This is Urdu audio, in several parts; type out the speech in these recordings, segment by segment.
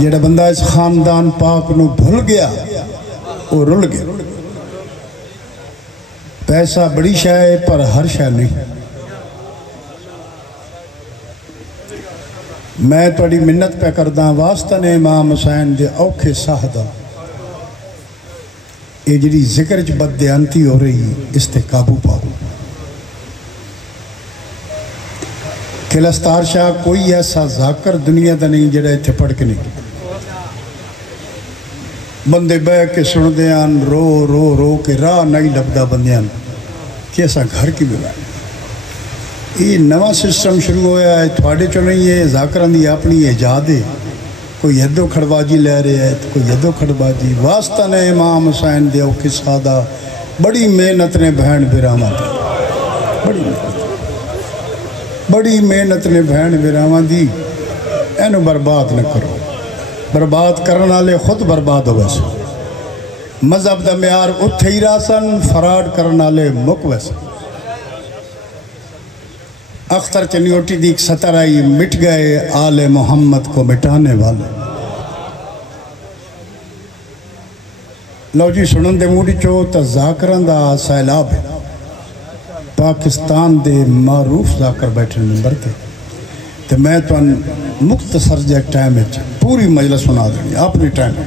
جڑا بندہ اس خاندان پاک نو بھول گیا وہ رل گیا. پیسہ بڑی شے ہے پر ہر شے نہیں. میں توڑی منت پہ کردہ واسطہ نے امام حسین دے اوکھے ساہدہ یہ جڑی ذکر چ بددیانتی ہو رہی اس تے قابو پاؤ. کلستار شاہ کوئی ایسا ذاکر دنیا دا نہیں جڑا اتھے پڑھ کے نہیں. بندے بے کے سن دیان رو رو رو کے راہ نہیں لبدا بندیان کیسا گھر کی بگائی. یہ نواں سسٹم شروع ہویا ہے تھوڑے چو نہیں ہے. ذاکران دی اپنی ایجاد ہے. کوئی یدو کھڑباجی لے رہے ہے تو کوئی یدو کھڑباجی. واسطہ نے امام حسین دے اوکھے سادہ بڑی محنت نے بہن براما دی. بڑی محنت نے بہن براما دی. اینو برباد نہ کرو. برباد کرنا لے خود برباد ہو ویسے. مذہب دا معیار اتھے ہی راسن فراڈ کرنا لے مک ویسے. اختر چنیوٹی دیکھ ستر آئی مٹ گئے آل محمد کو مٹانے والے. لو جی سنن دے موڑی چو تا ذاکران دا سیلاب ہے. پاکستان دے معروف ذاکر بیٹھے نمبر تے تو میں تو ان مختصر جے ٹائم ہے پوری مجلس سنا دیں اپنی ٹائم ہے.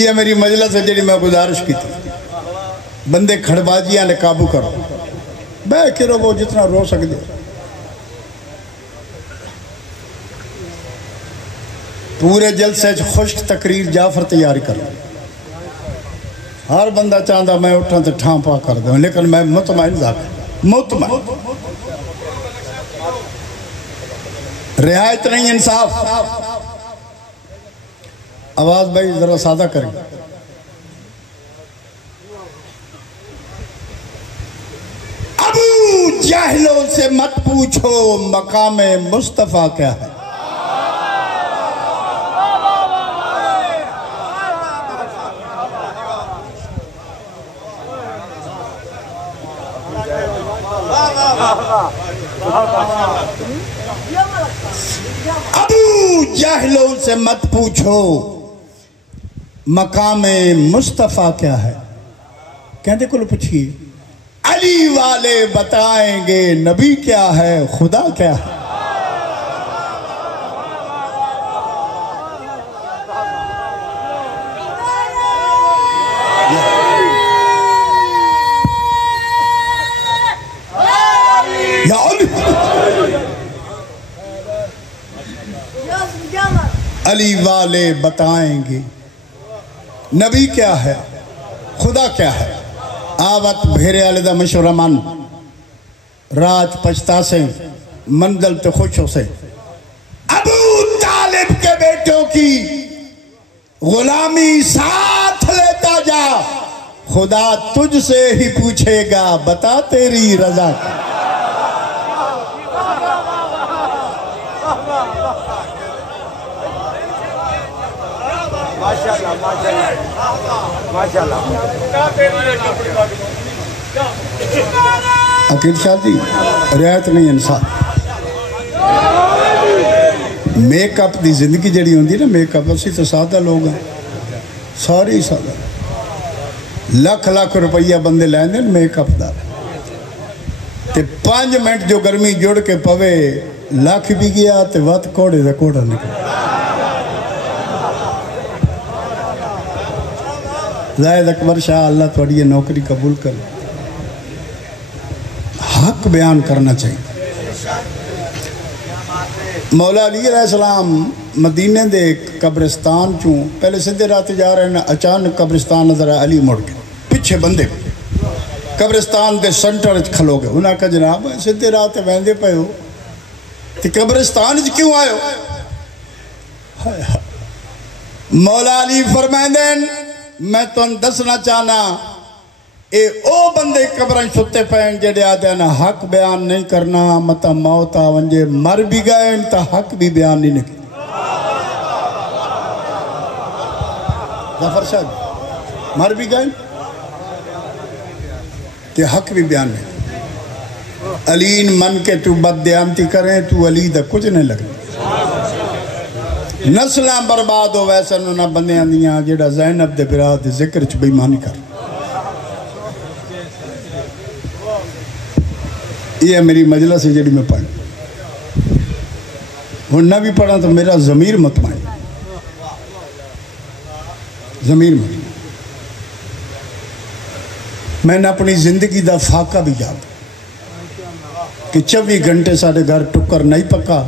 یہ میری مجلس ہے جنہی میں گزارش کی تھی بندے کھڑباجیاں نے قابو کرو. بے کرو وہ جتنا رو سکتے. پورے جلسے خشک تقریر جعفر تیاری کرو. ہر بندہ چاہتا میں اٹھا تو ٹھان پا کر دوں لیکن میں مطمئن ذاکر مطمئن. رعایت نہیں انصاف. آواز بھائی ذرا سادہ کریں. ابو جاہلوں سے مت پوچھو مقام مصطفیٰ کیا ہے. ابو جاہلوں سے مت پوچھو مقام مصطفیٰ کیا ہے. کہتے کلو پوچھئے علی والے بتائیں گے نبی کیا ہے خدا کیا ہے. علی والے بتائیں گے نبی کیا ہے خدا کیا ہے. آوت بھیرے والے دا مشورہ من رات پچھتا سے منزل تو خوش ہو سے. ابو طالب کے بیٹوں کی غلامی ساتھ لیتا جا خدا تجھ سے ہی پوچھے گا بتا تیری رضا. عقیل شاہ جی رعایت نہیں انصاف. میک اپ دی زندگی جڑی ہوندی نا میک اپ اسی تو سادہ لوگ ہیں ساری سادہ. لکھ لاکھ روپیہ بندے لین دیں میک اپ دا تے 5 منٹ جو گرمی جوڑ کے پوے لاکھ بھی گیا تے وقت کوڑے دا کوڑا نکل. زاہد اکبر شاہ اللہ تھوڑی یہ نوکری قبول کر. حق بیان کرنا چاہیے. مولا علی علیہ السلام مدینے دے قبرستان چوں پہلے سدھے رات جا رہے ہیں اچانک قبرستان نظر آیا. علی مڑ کے پیچھے بندے قبرستان دے سنٹر کھلو گئے. انہاں کہا جناب سدھے رات ویندے پہ ہو تے قبرستان کیوں آئے ہو. مولا علی فرمائیں میں تو دسنا چاہنا اے او بندے قبریں چھتے پہن جڑے آدھے نا حق بیان نہیں کرنا متا موت آونجے مر بھی گئے تا حق بھی بیان نہیں نکل. ظفر شاہ مر بھی گئے کہ حق بھی بیان نہیں. علین من کے تو بددیانتی کریں تو علی دا کچھ نہیں لگنے. نسلہ برباد ہو ویسا نہ بندے آندیاں جیڑا زینب دے برا دے ذکر چ بےمانی کر. یہ میری مجلس ہے جیڑی میں پڑھ ہوں نہ بھی پڑھا تو میرا ضمیر مطمئن ضمیر مطمئن. میں نے اپنی زندگی دا فاقہ بھی یاد کہ 24 گھنٹے ساڑھے گھر ٹکر نہیں پکا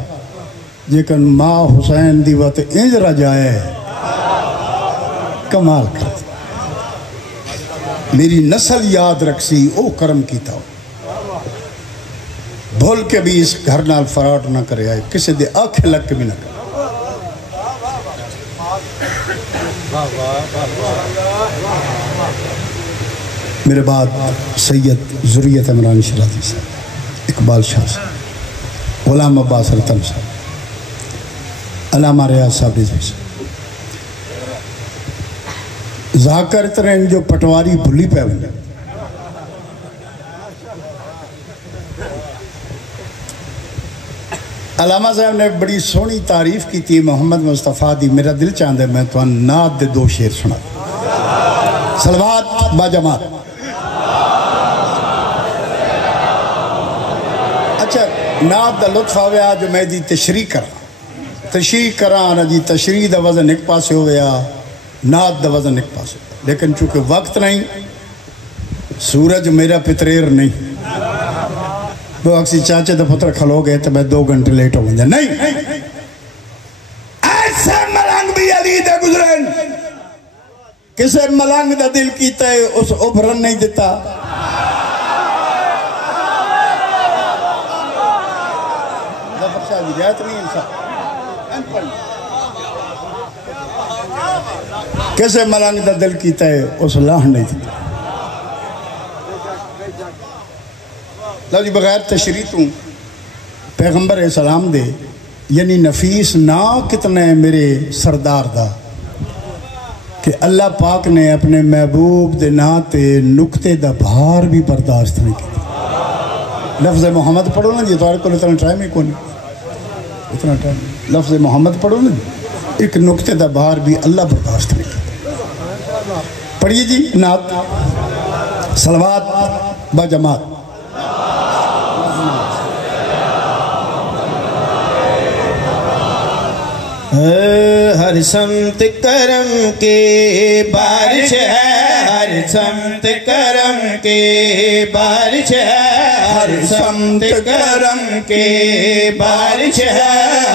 لیکن ماں حسین دی وقت انج رجائے کمال کرتی. میری نسل یاد رکھسی او کرم کیتا ہو بھول کے بھی اس گھر نال فراڈ نہ کرے آئے کسی دے آنکھیں لگ کے بھی نہ کرے. میرے بعد سید ذریت عمران شرازی صاحب، اقبال شاہ صاحب، غلام عباس رتن صاحب، علامہ ریاض صاحب رضوی صاحب. ذاکر ترین جو پٹواری بھلی پہ ہوئے علامہ صاحب نے بڑی سونی تعریف کی تھی محمد مصطفیٰ دی. میرا دل چاہتا ہے میں تو نعت دے 2 شعر سنا. صلوات با جماعت. اچھا نعت دا لطف آوے آج میں دی تشریح کرانا جی. تشریح دا وزن ایک پاسے ہو گیا، نعت دا وزن ایک پاسے. لیکن چونکہ وقت نہیں، سورج میرا پتریر نہیں، وہ اکسی چاچے دا پتر کھلو گئے تو میں 2 گھنٹے لیٹ ہو گئے. نہیں، ایسے ملنگ بھی علی دے گزرین، کسے ملنگ دا دل کیتا ہے اس ابھرن نہیں دیتا. ظفر شاہ جی رہت نہیں انسان کسے ملنگ دا دل کیتا ہے اس لاہ نہیں دیتا. لو جی بغیر تشریح تو پیغمبر اسلام دے یعنی نفیس نا کتنے میرے سردار دا کہ اللہ پاک نے اپنے محبوب دے ناتے نکتے دا بھار بھی برداشت نہیں کی. لفظ محمد پڑھو نا جی تو کو اتنا ٹائم ہی کون اتنا ٹائم. لفظ محمد پڑھو نا جی ایک نکتے دا بھار بھی اللہ برداشت نہیں کی. پڑھیے جی نعت صلوات با جماعت. ہر سمت کرم کے بارش ہے، ہر سمت کرم کے بارش ہے، ہر سمت کرم کے بارش ہے،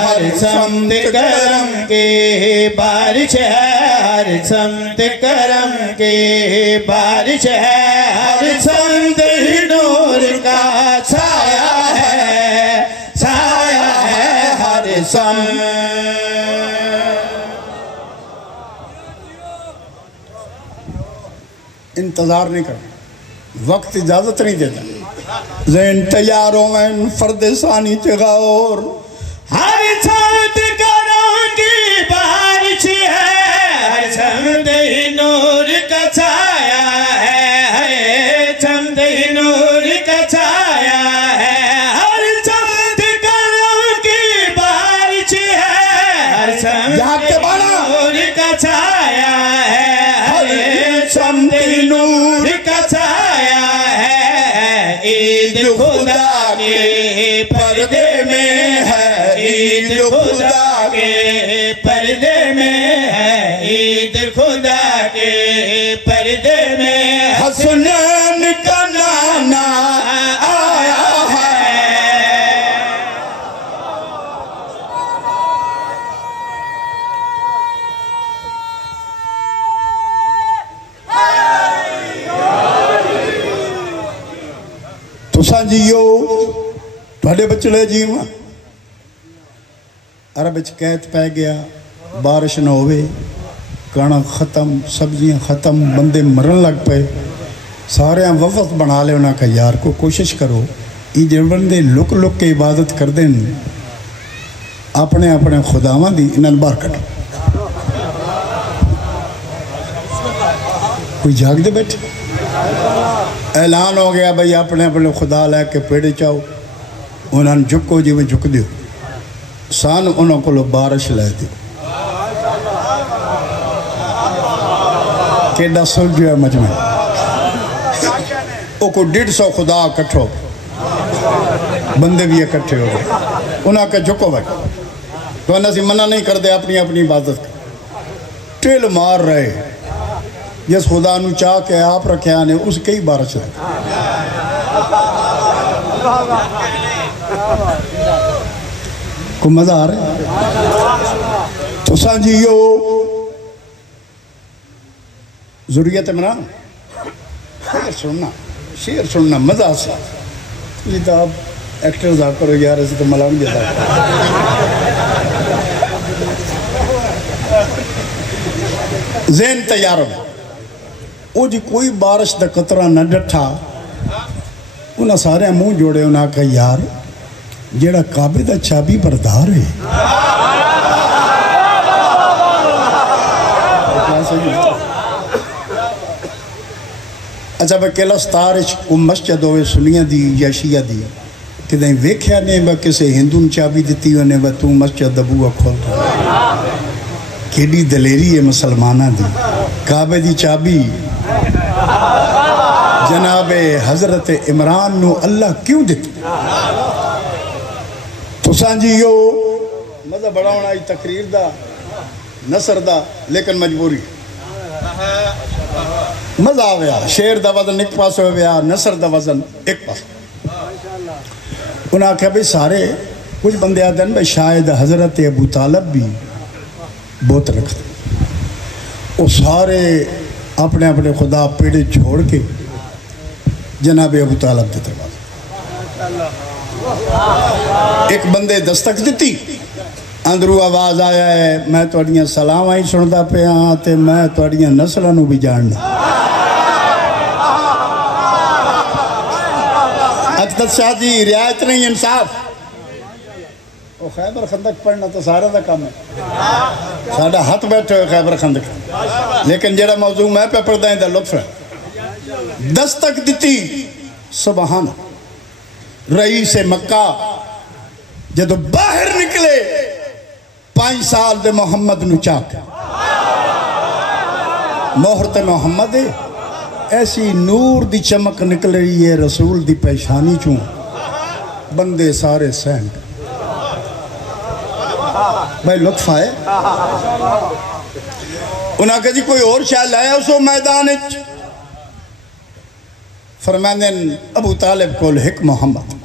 ہر سمت کرم کے بارش ہے، ہر سمت کرم کے بارش ہے، ہر سمت نور کا سایہ ہے، سایہ ہے ہر سمت. انتظار نہیں کرنا، وقت اجازت نہیں دیتا. ذہن تیاروں میں فرد ثانی چغاور. ہر سمت کرم کی بارش ہے، ہر سمت نور کا چھایا ہے، ہر سمت نور کا چھایا ہے، ہر سمت کرم کی بارش ہے، ہر سمت نور کا چھایا ہے، ہر سمت نور کا چھایا ہے. عید خدا کے پردے میں ہے، عید خدا کے پردے میں ہے، عید خدا کے پردے میں حسنین کا نانا آیا ہے. تساں جیو تھوڑے بچڑے جیواں. عرب وچ قید پہ گیا، بارش نہ ہوئے، کھانا ختم، سبزیاں ختم، بندے مرن لگ پے. سارے وفد بنا لے انہاں کا یار کو کوشش کرو یہ جو بندے لک لک کے عبادت کر دیں اپنے اپنے خداواں دی انہاں باہر کٹو. کوئی جاگ دے بیٹھے اعلان ہو گیا بھئی اپنے اپنے خدا لے کے پیڑے چاہو. انہاں جھکو جی میں جھک دیو، سان انہوں کو بارش لے دیو. کیڈا سلجھ ہے مجمع او کو 150 خدا کٹھو بندے بھی اکٹھے ہو گئے انہاں کا جھکو بھائی تو انہاں سے منع نہیں کر دے اپنی اپنی عبادت ٹیل مار رہے جس خدا نو چاہ کے آپ رکھے آنے اس کئی بارش ہے کو مزہ آ رہا ہے تو سانجیو ضروریت عمران شیر سننا مزہ سے یہ تو آپ ایکٹر ذا کرو یار ایسے تو ملام جیتا ذہن تیار ہو او جی کوئی بارش دا قطرہ نہ ڈٹھا انہاں سارے منہ جوڑے انہاں کہا یار جیڑا کعبے دا چابی بردار ہے اچھا بھئی کیلا ستارش کو مسجد ہوئے سنیاں دی یا شیعہ دی کہ دیں ویکھیا نہیں با کسے ہندون چابی دیتی ہونے با تو مسجد دبوہ کھول رہا کیڑی دلیری ہے مسلمانہ دی کعبے دی چابی جناب حضرت عمران نو اللہ کیوں دیتی تو سانجیو مزہ بڑا ہونا ہی تقریر دا نصر دا لیکن مجبوری مزہ آویا شیر دا وزن ایک پاس ہویا نصر دا وزن ایک پاس انہاں کہا بھی سارے کچھ بندے آدھے ہیں شاید حضرت ابو طالب بھی بہت رکھتے وہ سارے اپنے اپنے خدا پیڑے چھوڑ کے جناب ابو طالب دیتے ایک بندے دستک دیتی اندرو آواز آیا ہے میں توڑیاں سلام آئی سندا پہ آتے میں توڑیاں نسلانو بھی جاننا اقتد شاہ جی رعایت نہیں انصاف وہ خیبر خندق پڑھنا تو سارا دا کام ہے ساڑھا ہاتھ بیٹھے ہوئے خیبر خندق لیکن جڑا موضوع میں پہ پڑھ دائیں دا لطف ہے دستک دیتی سبحان رئیس مکہ جدو باہر نکلے 5 سال دے محمد نو چاک مہرت محمد ایسی نور دی چمک نکل رہی ہے رسول دی پیشانی چون بندے سارے سینڈ بھائی لطف آئے انہاں کہ جی کوئی اور شاہ لائے اسو میدان فرمانے ابو طالب کول حق محمد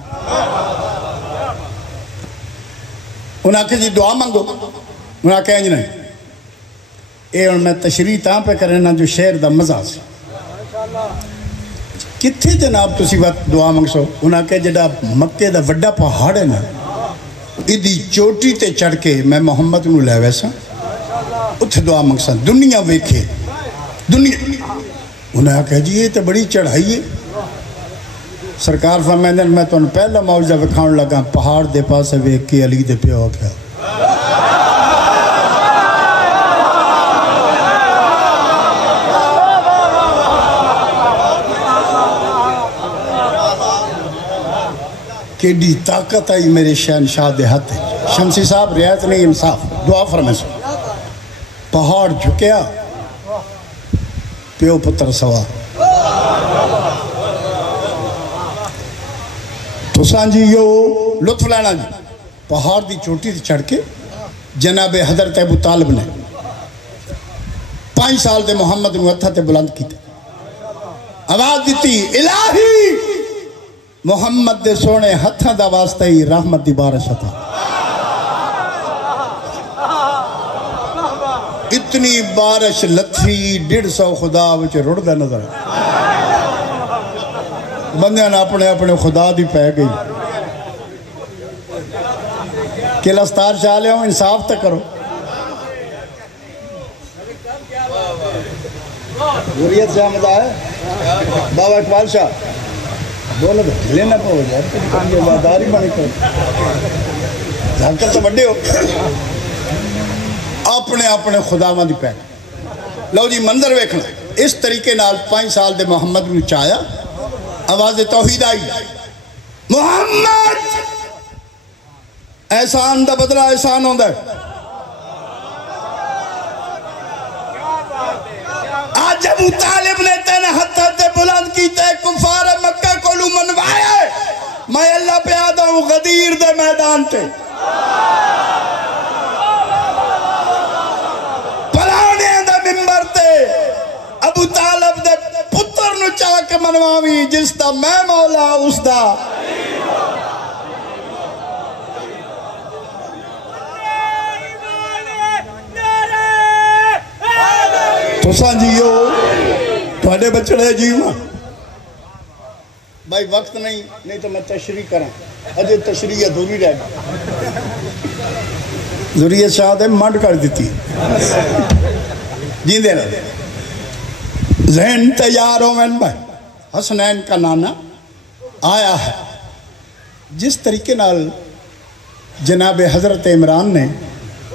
انہاں کہ جی دعا مانگو انہاں کہیں نہیں اے ان میں تشریح تاں پہ کرنا جو شہر دا مزہ سے کتھے جناب تسی وقت دعا مانگ سو انہاں کہ جڑا مکے دا وڈا پہاڑ ہے نا ادھی چوٹی تے چڑھ کے میں محمد نو لے ویسا اتھے دعا مانگ سا دنیا ویکھے دنیا انہاں کہا جی یہ تو بڑی چڑھائی ہے سرکار فرمائندن میں تو ان پہلا معجزہ وکھاؤں لگا پہاڑ دے پاسے ویکھ کے علی دے پیو کیا کیڑی طاقت آئی میرے شہنشاہ دے ہاتھ شمسی صاحب رعایت نہیں انصاف دعا فرمائے سو پہاڑ جھکیا پیو پتر سوار تو سانجیو لطف لینا جی پہاڑ دی چوٹی دی چڑھ کے جناب حضرت ابو طالب نے 5 سال دے محمد نو ہتھا تے بلند کیتے آواز دیتی الہی محمد دے سونے ہتھاں دا واسطہ ہی رحمت دی بارش عطا اتنی بارش لتھی 150 خدا وچ رڑ دا نظر بندیاں نے اپنے اپنے خدا دی پہ گئی کہ لستار چاہ لے ہوں انصاف تک کرو ضروریت سے آمدہ ہے بابا اقبال شاہ بولو لینا پہو جائے یہ واداری بانی کر دھاکر تو بڑھے ہو اپنے اپنے خدا دی پہ لو جی منظر ویکھنا اس طریقے نال 5 سال دے محمد نو چاہیا آواز توحید آئی محمد احسان دا بدلہ احسان ہوندہ ہے آج ابو طالب نے تین ہتھا تے بلند کیتے کفار مکہ کولو منوایا میں اللہ پہ آدھا ہوں غدیر دے میدان تے پلانے دے ممبر تے ابو طالب دے پتر نو چاہ کے منواوی جس دا میں مولا اس دا تو سان جیو توڑے بچڑے جیو بھائی وقت نہیں تو میں تشریح کریں اجے تشریح ادھوری رہ گا ضروریت شاہد ہے منڈ کر دیتی جیندے رہے ذہن تیار ہو میں بھائی حسنین کا نانا آیا ہے جس طریقے نال جناب حضرت عمران نے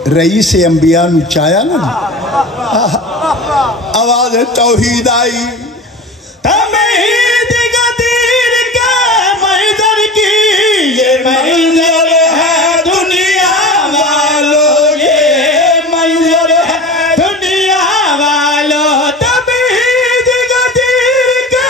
رئیس انبیاء نو چایا نا آواز توحید آئی تمہید غدیر کا محضر کی یہ منظر ہے دنیا والوں یہ منظر ہے دنیا والوں تمہید غدیر کا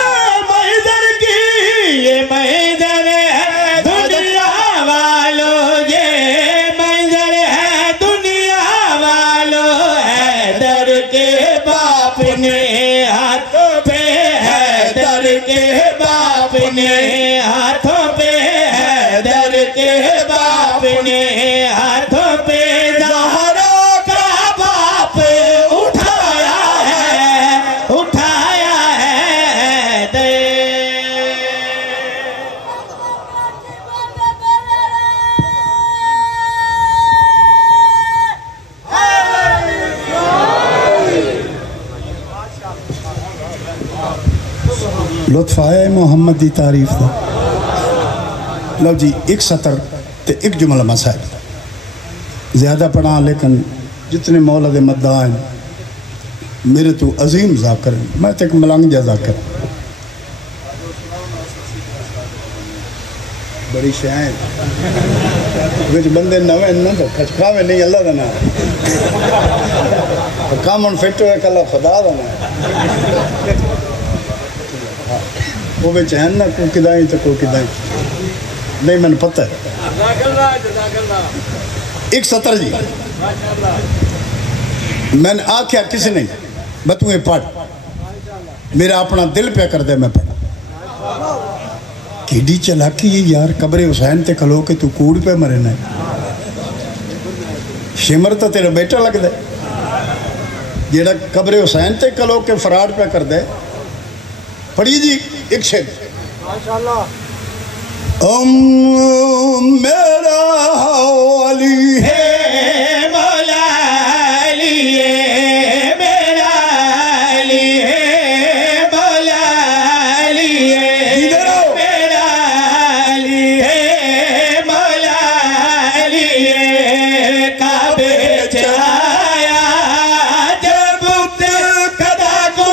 محضر کی یہ منظر ہے دنیا والوں یہ منظر ہے دنیا والوں حیدر کے باپ نے ہاتھوں پہ حیدر کے باپ نے ہاتھوں پہ حیدر کے باپ نے ہاتھوں پہ زہرا کا باپ اٹھایا ہے حیدر لطف آیا ہے محمد دی تعریف دا لو جی ایک سطر تے ایک جملہ مسائل زیادہ پڑھا لیکن جتنے مولا دے مدعا ہیں میرے تو عظیم ذاکر ہیں میں تے ایک ملنگ جا ذاکر بڑی شاہیں وچ بندے نویں نہ تو کھچکھا میں نہیں اللہ دا نام کامن فٹو ہے کلا خدا دا نام وہ بے چہن نہ کوئی کدائیں تو کوئی کدائیں نہیں میں نے پتہ ہے ایک سطر جی میں نے آکھیا کسی نہیں بتوں یہ پڑھ میرا اپنا دل پہ کر دے میں پڑھ کیڈی چلاکی یہ یار قبر حسین تے کھلو کے تو کوڑ پہ مرنا ہے شمر تو تیرا بیٹا لگ دے جیڑا قبر حسین تے کھلو کے فراڈ پہ کر دے پڑھی جی ایک شعر ماشاءاللہ میرا علی ہے مولا علی ہے میرا علی ہے مولا علی ہے میرا علی ہے مولا علی ہے کعبے چڑھایا جب خدا کو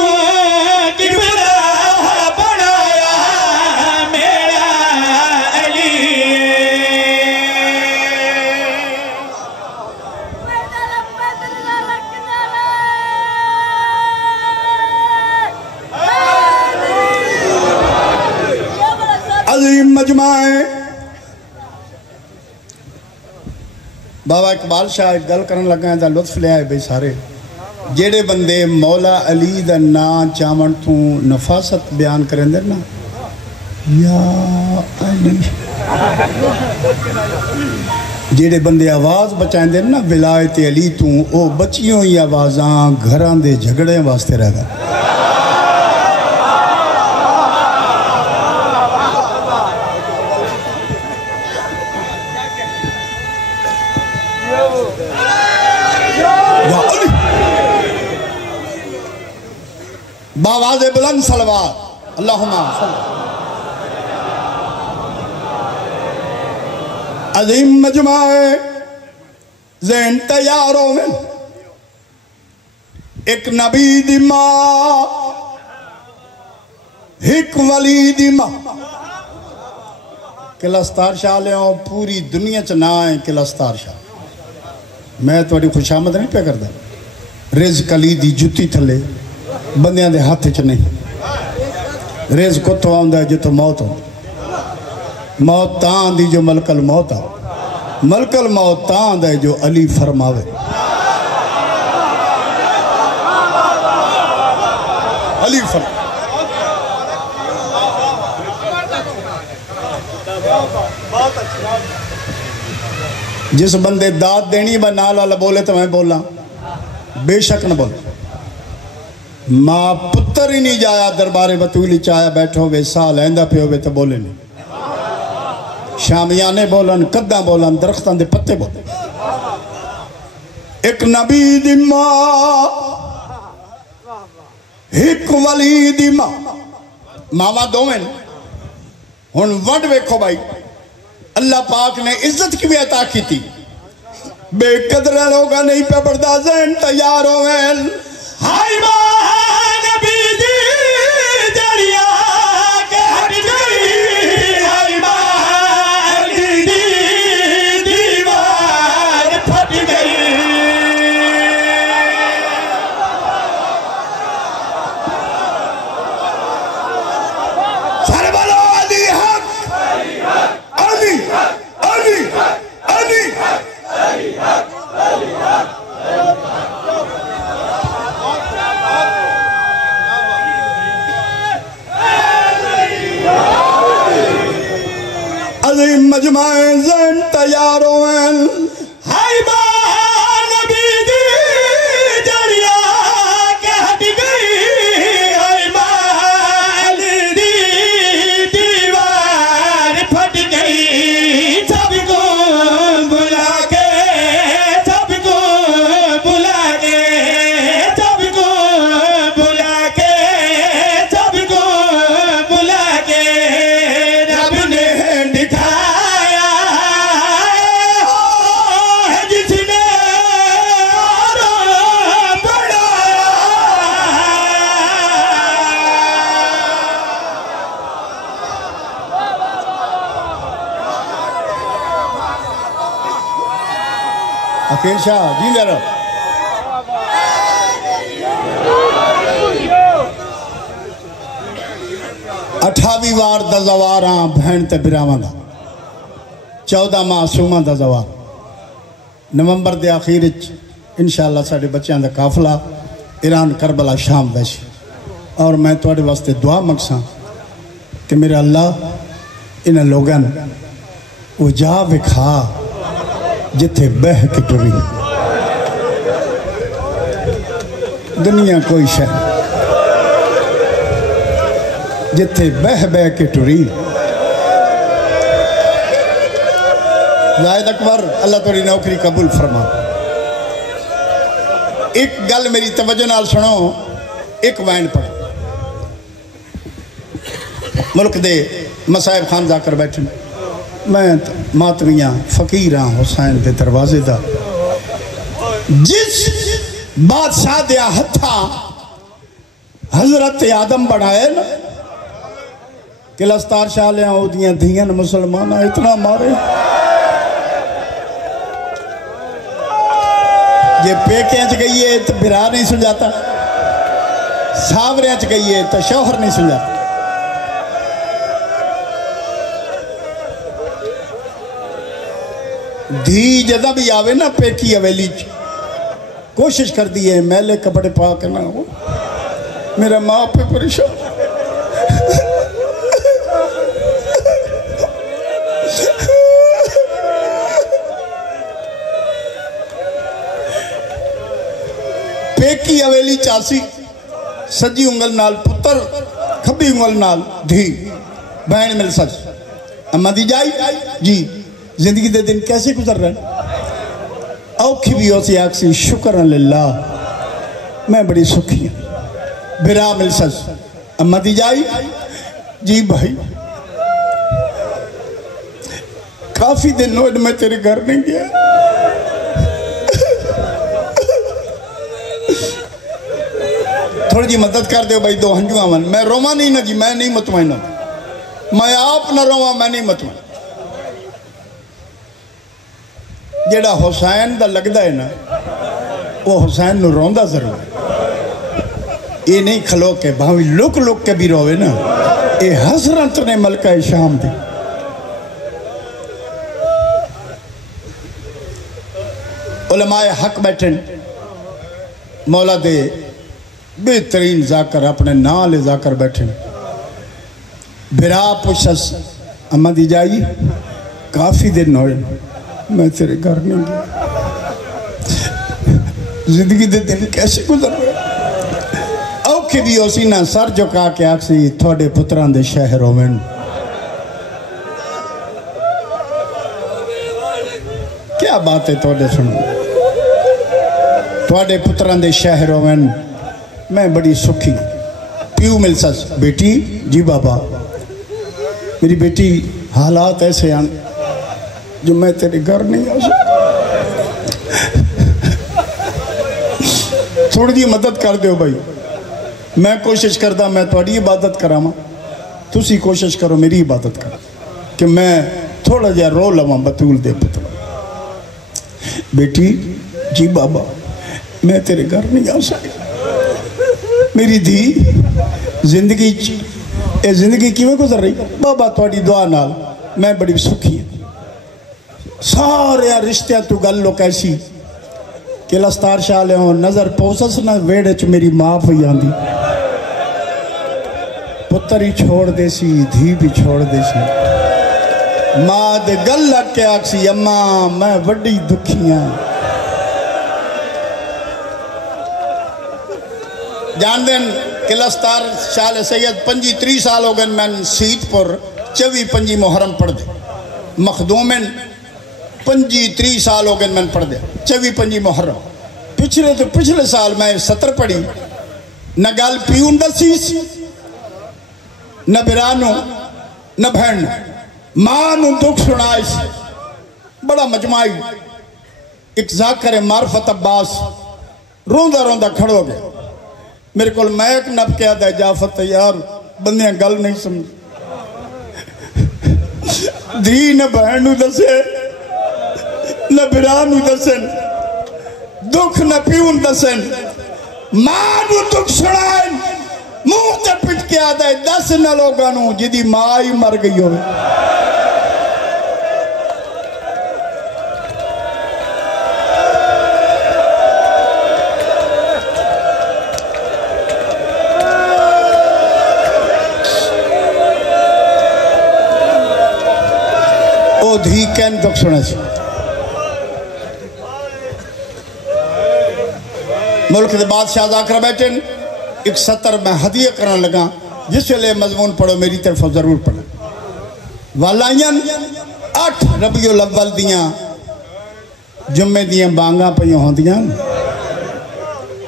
قبلہ بنایا میرا علی عظیم مجمع ہے بابا اقبال شاہ ایک گل کرن لگا ہے دا لطف لے آئے بھئی سارے جیڑے بندے مولا علی دا نا چامن تو نفاست بیان کریں دے نا یا علی جیڑے بندے آواز بچائیں دے نا ولایت علی تو او بچیوں ہی آوازاں گھران دے جھگڑے واسطے رہ گا باواز بلند صلوات اللہم عظیم مجمع ذہن تیاروں میں ایک نبی دی ماں ایک ولی دی ماں کلستار شاہ لے ہوں پوری دنیا چنائیں کلستار شاہ میں توڑی خوش آمد نہیں پہ کر دا رزق علی دی جتی تھلے بندیاں دے ہاتھ چ نہیں رزق کتوں آندا ہے جتوں موت ہو موت تاں دی جو ملک الموت آ ملک الموت تاں آندا ہے جو علی فرماوے علی فرماوے جس بندے داد دینی با نال والا بولے تو میں بولا بے شک نہ بول ماں پتر ہی نہیں جایا دربار بطولی چایا بیٹھو وے سال ایندہ پہ ہوئے تو بولے نہیں شامیانے بولن قدہ بولن درختان دے پتے بولن ایک نبی دی ماں ایک ولی دی ماں ماما دومن ہن وڈ ویکھو بھائی اللہ پاک نے عزت کی بھی عطا کی تھی بے قدر لوگا نہیں پہ بڑھدا ذہن تیار ہوئے ہائی ماں نبی دی دریا کے ہٹ گئی ہائی ماں نبی دی دیوار پھٹ گئی سر بلو علی حق علی علی علی عظیم مجمع زن تیار ہوئے ہائی ماں نبی دی دریا کے ہٹ گئی ہائی ماں دی دیوار پھٹ گئی سب کو بلا کے سب کو بلا کے سب کو بلا کے سب کو بلا کے رب نے دکھایا ہے جس نے آرام بڑھایا عقیل شاہ جی میرا 28 وار دا زوار ہاں بہن تے براواں دا 14 معصوماں دا زوار نومبر دے آخیر انشاءاللہ ساڑھے بچیاں دا قافلہ ایران کربلا شام بیشی اور میں توڑے واسطے دعا مقصاں کہ میرا اللہ انہاں لوگاں وہ جا وکھا جتھے بہ کے ٹری دنیا کوئی شہ جتھے بہ کے ٹری زائد اکبر اللہ توڑی نوکری قبول فرما ایک گل میری توجہ نال سنو ایک وائن پڑھ ملک دے مسائب خان جا کر بیٹھیں میں ماتمیاں فقیراں حسین دے دروازے دا جس بادشاہ دیا ہتھا حضرت آدم بڑھائے نا کہ لستار شاہ لے آؤ دیاں دھیاں مسلمانہ اتنا مارے یہ پیکیں چ گئی ہے تو بھرا نہیں سنجاتا ساوریں چ گئی ہے تو شوہر نہیں سنجاتا دھی جدہ بھی آوے نا پیکی اویلی کوشش کر دی ہے میلے کپڑے پاک نہ ہو میرا ماں پہ پریشان پیکی اویلی چاسی سجی انگل نال پتر کھبی انگل نال دھی بہن مل سج اما دی جائی جی زندگی دے دن کیسے گزر رہے ہیں اوکھی بھی ہوتی آکسی شکرن للہ میں بڑی سکھی ہوں برا مل سج اما دی جائی جی بھائی کافی دن نوڈ میں تیرے گھر نہیں گیا تھوڑی جی مدد کر دے بھائی دو ہنجو آمان میں روما نہیں نا جی میں نہیں مطمئن ہوں میں آپ نہ روما میں نہیں مطمئن جیڑا حسین دا لگدا ہے نا وہ حسین نو روندہ ضرور یہ نہیں کھلو کے بھاوی لک لک کے بھی روے نا، یہ حسرت نے ملکہ شام دی. علماء حق بیٹھن مولا دے بہترین ذاکر اپنے نال ذاکر بیٹھن. بھرا پوچھس اما دی جائی کافی دن ہوئے میں تیرے گھر نہیں گیا، زندگی دے دن کیسے گزر رہے اوکھے بھی اسی نہ سر جھکا کے آکسی تھوڑے پتران دے شہر ہوئے. کیا بات ہے تھوڑے سنو، تھوڑے پتران دے شہر ہوئے میں بڑی سکھی. پیو مل سس بیٹی جی بابا میری بیٹی حالات ایسے ہیں جو میں تیرے گھر نہیں آ سکتا، تھوڑی دی مدد کر دیو بھائی. میں کوشش کردا میں تھوڑی عبادت کراما، تسی کوشش کرو میری عبادت کر کہ میں تھوڑا جا رو لواں بطول دے پتر. بیٹی جی بابا میں تیرے گھر نہیں آ سکتا، میری دھی زندگی کیویں گزر رہی بابا تھوڑی دعا نال میں بڑی سکھی ہوں. سارے رشتہ تو گل لو کیسی کہ لستار شاہ لے ہوں نظر پوسس نہ ویڑے چ میری ماں پہ آندی، پتر ہی چھوڑ دے سی دھی بھی چھوڑ دے سی. ماں دے گل لگ کے آکسی اماں میں بڑی دکھیاں. جان دین کہ لستار شاہ سید 25-30 سال ہو گئے میں سیت پر 24-25 محرم پڑھ دے. مخدومن 25-30 سال ہو گئے میں پڑھ دے 24-25 محرم. پچھلے سال میں 70 پڑھی. نہ گال پیون دسیس نہ برانو نہ بہن مانو دکھ سنائیس. بڑا مجمعی ایک ذاکر معرفت عباس روندہ روندہ کھڑو گئے میرے کول میک نب کیا دے جافت یار بندیاں گل نہیں سمجھ. دھی نہ بہنو دسے نہ برانو دسن دکھ نہ پیون دسن مانو دکھ سنائیں منہ تے پٹ کے آدھے 10 نہ لوگانو جدی ماں ہی مر گئی ہوئے. او دھی کین دکھ سنے سے ملک دے بادشاہ ذاکر بیٹھن ایک 70 میں ہدیہ کرنے لگا جس لئے مضمون پڑھو میری طرف ضرور پڑھو. والائین 8 ربیع الاول دیاں جمعے دیاں بانگاں پہیوں ہوں دیاں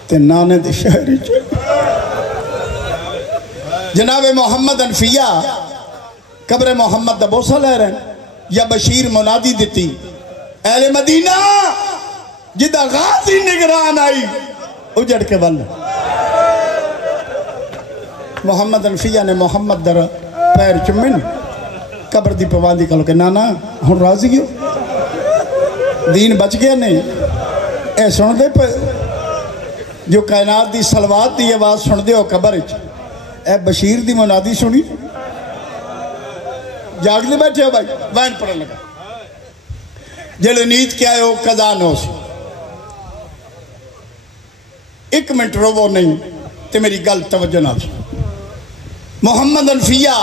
تے نانے دے شہری چلے. جناب محمد انفیہ قبر محمد دا بوسہ لے رہے ہیں یا بشیر منادی دیتی اہل مدینہ جدہ غازی نگران آئی اجڑ کے بل. محمد انفیہ نے محمد در پیر چمین قبر دی پواندی کہلو کہ نانا ہن راضی ہو دین بچ گیا نہیں. اے سن دے پہ جو کائنات دی سلوات دی آواز سن دے ہو قبر اے بشیر دی منادی سنی جاگ دے بیٹھے ہو بھائی وین پڑھنے لگا جلو نیت کیا ہے ہو قضا نو سی. 1 منٹ رو نہیں تے میری گل توجہ نہ سی. محمد انفیہ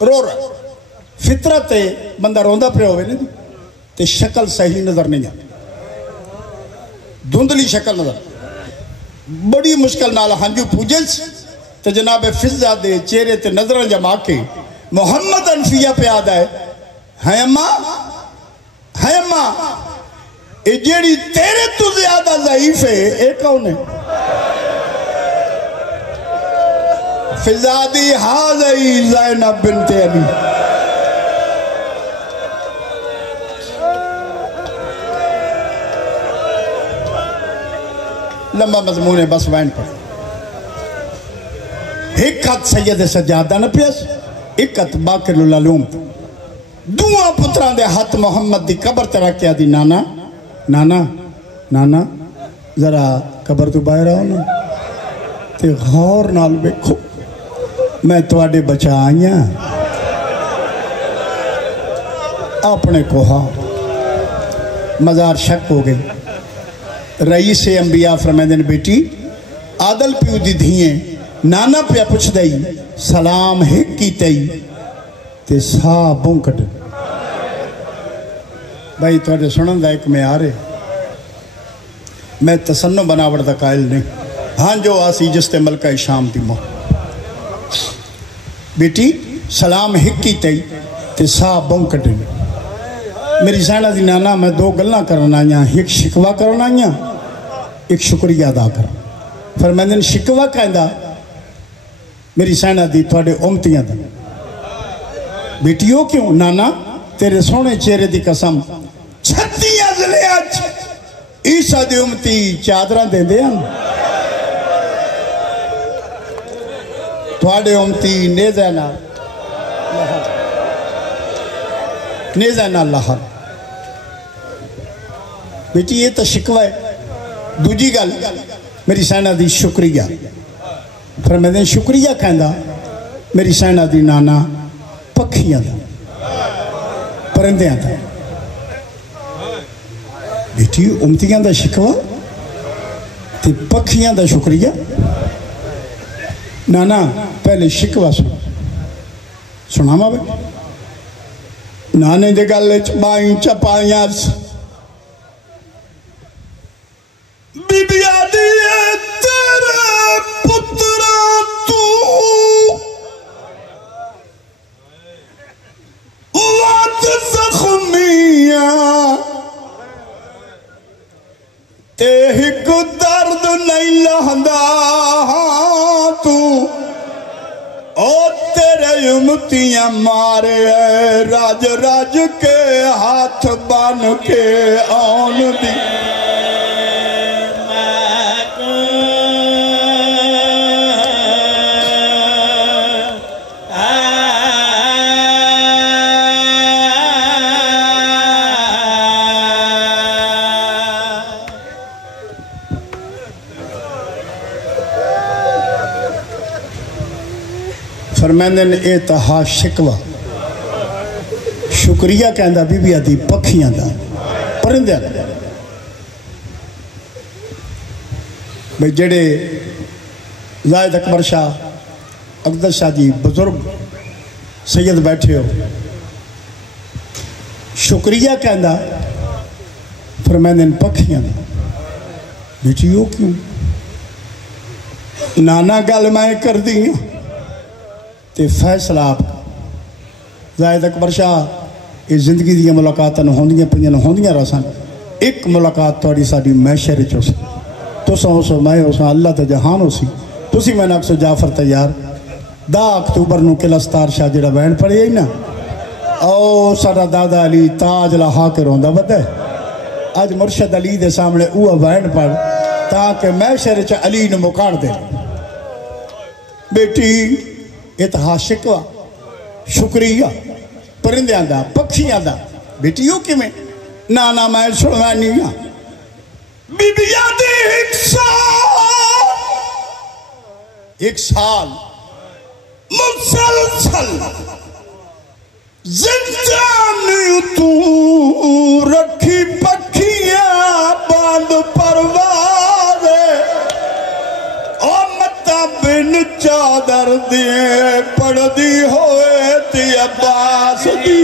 رو رہا فطرت بندہ روندہ پہ ہوئے نہیں تے شکل صحیح نظر نہیں آتی دھندلی شکل نظر بڑی مشکل نال ہنجو پوجس تے جناب فضہ دے چہرے تے نظر جما کے محمد انفیہ پہ آدھا ہے اماں اے جیڑی تیرے تو زیادہ ضعیف ہے اے کون ہے؟ فضادی حاضی زینب بنت علی. لمبا مضمون ہے بس وین پر. ایک ہاتھ سید سجادہ نہ پیس ایک ہاتھ باقر العلوم. دوہاں پتران دے ہاتھ محمد دی قبر ترہ کیا دی نانا ذرا قبر تو باہر آؤ نا تے غور نال ویکھو میں تواڈے بچا آئی ہاں اپنے کو ہاں مزار شک ہو گئی رئیس انبیاء فرمائے نے بیٹی عادل پیو دی دھیئیں نانا پیا پوچھ دئی سلام ہک کی تئی تے سا بونکٹ بھائی تواڈے سنن دا ایک میں آ رہے میں تسنو بناوڑ دا قائل نہیں ہاں جو آسی جس تے ملکہ شام دی مو بیٹی سلام ہک کی تئی تے سا بونکٹ میری سینہ دی نانا میں دو گلنا کرنا آئیاں ایک شکوہ کرنا آئیاں ایک شکریہ ادا کرنا فرمائندن شکوہ کہندہ میری سینہ دی تھوڑے امتیاں دا بیٹیوں کیوں نانا تیرے سونے چہرے دی قسم چھتیاں زلے آج عیسیٰ دی امتی چادران دے دے ہم تھوڑے امتی نیزینا لہر بیٹی یہ تو شکوہ ہے دوجی گل میری سینہ دی شکریہ فرمائے شکریہ کہندہ میری سینہ دی نانا پکھیاں دا پرندیاں دا بیٹی امتیاں دا شکوہ تے پکھیاں دا شکریہ نانا پہلے شکوہ سنا ماں بھائی نانے دے گلے چپائیں چپائیاں بی بی آدھی ہے تیرے پترہ تو وات زخمیاں تے ہک درد نہیں لہندا تو او تیرے امتیاں مارے راج راج کے ہاتھ بان کے آن دی فرمائندن اعتہا شکوہ شکریہ کہندہ بی بی آدھی پکھیاں دا پرندیاں دا بھئی جڑے زائد اکبر شاہ اقدس شاہ جی بزرگ سید بیٹھے ہو شکریہ کہندہ فرمائندن پکھیاں دا بیٹیوں کیوں نانا گل میں کر دی ہوں تے فیصلہ آپ زائد اکبر شاہ اس زندگی دیا ملاقاتاں ہوندیاں پنجاں ہوندیاں رسان ایک ملاقات توڑی ساڑی میں شہر چوسی تو سا ہو سو میں ہو سا اللہ تا جہان ہو سی تو سی میں ناکسو جعفر تیار 10 اکتوبر نو کلستار شاہ جڑا بین پڑی ہے نا او سارا دادا علی تاج لہا کے روندہ بتا ہے آج مرشد علی دے سامنے اوہ بین پڑ تاکہ میں شہر چا علی نے مکار دے بیٹی اتہا شکوہ شکریہ پرندیاں دا پکھیاں دا بیٹیوں کی میں نانا میں سنوانی گا بی بی آدھی ایک سال مسلسل زندانی تو رکھی پکھیاں باندھ پرواز بن چادر دیئے پڑھ دی ہوئے تی عباس دی